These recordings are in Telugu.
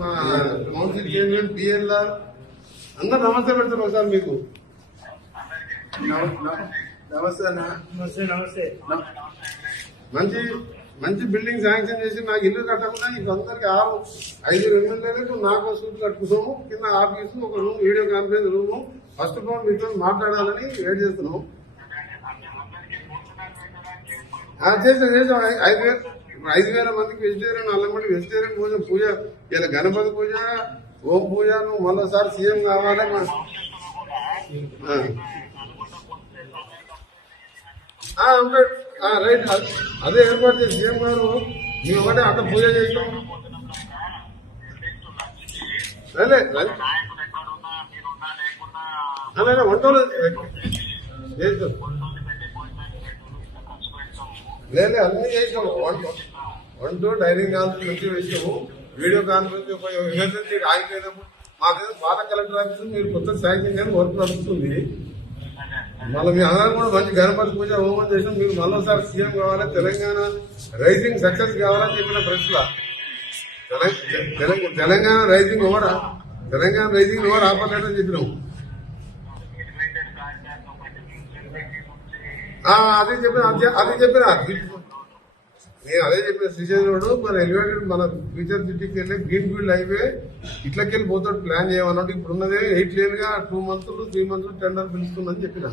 మా కౌన్సిల్ చైర్మన్ బిఎల్ఆర్ అందరు నమస్తే పెడతారు ఒకసారి మీకు. నమస్తే అన్న. నమస్తే. మంచి మంచి బిల్డింగ్ శాంక్షన్ చేసి నాకు ఇల్లు కట్టకుండా ఇంక అందరికి 5 ఎమ్మెల్యేలకు నాకు సూట్ కట్టుకున్నాము. కింద ఆఫీసు ఒక room, video conference room. First of all మీతో మాట్లాడాలని వెయిట్ చేస్తున్నాం. చేసాం 5,000 మందికి వెజిటేరియన్, 4 మంది వెజిటేరియన్ పూజ ఇలా గణపతి పూజ, ఓం పూజ. నువ్వు మరోసారి సీఎం కావాలి. రైట్, అదే ఏర్పాటు చేసి సీఎం గారు మీ ఒకటే అక్కడ పూజ చేయటం. అలాగే వంటలు చేస్తాం. లేదు అన్ని చేసాము. వంట డైనింగ్ కాన్ఫరెన్స్ నుంచి వేసాము. వీడియో కాన్ఫరెన్స్ ఎమర్జెన్సీ ఆగిపోయినప్పుడు మాకేదో పాత కలెక్టర్ ఆఫీస్ మీరు కొత్త శాంక్షన్ కానీ వర్క్ నడుస్తుంది. మళ్ళీ మీ అందరం కూడా మంచి గణపతి పూజ హోమం చేసాం. మీరు మరోసారి సీఎం కావాలి, తెలంగాణ రైజింగ్ సక్సెస్ కావాలని చెప్పిన ప్రశ్న. తెలంగాణ రైజింగ్ ఓవర్ ఆపలేదని చెప్పినాం. అదే చెప్పిన నేను అదే చెప్పిన శ్రీశైలం రోడ్ మన ఎలివేటెడ్ మన ఫ్యూచర్ సిటీకి వెళ్ళి గ్రీన్ ఫీల్డ్ హైవే ఇట్లకెళ్ళి పోతాడు ప్లాన్ చేయమన్నట్టు. ఇప్పుడు ఉన్నదే 8 లేన్ గా 2 months 3 months టెండర్ పిలుస్తుందని చెప్పిన.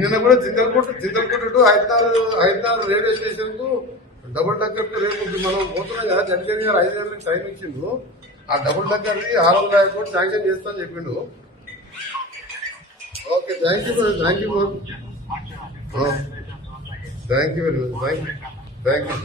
నిన్న కూడా చింతలకోట టు హైదరాబాద్ రైల్వే స్టేషన్ కు డబుల్ డక్కర్ రేపు మనం పోతున్నాం కదా. గడ్కరీ గారు 5 గంటలకు టైం ఇచ్చిండు. ఆ డబుల్ డక్కర్ 600 కోట్లు శాంక్షన్ చేస్తా అని చెప్పిండు. Okay, thank you very much. Thank you.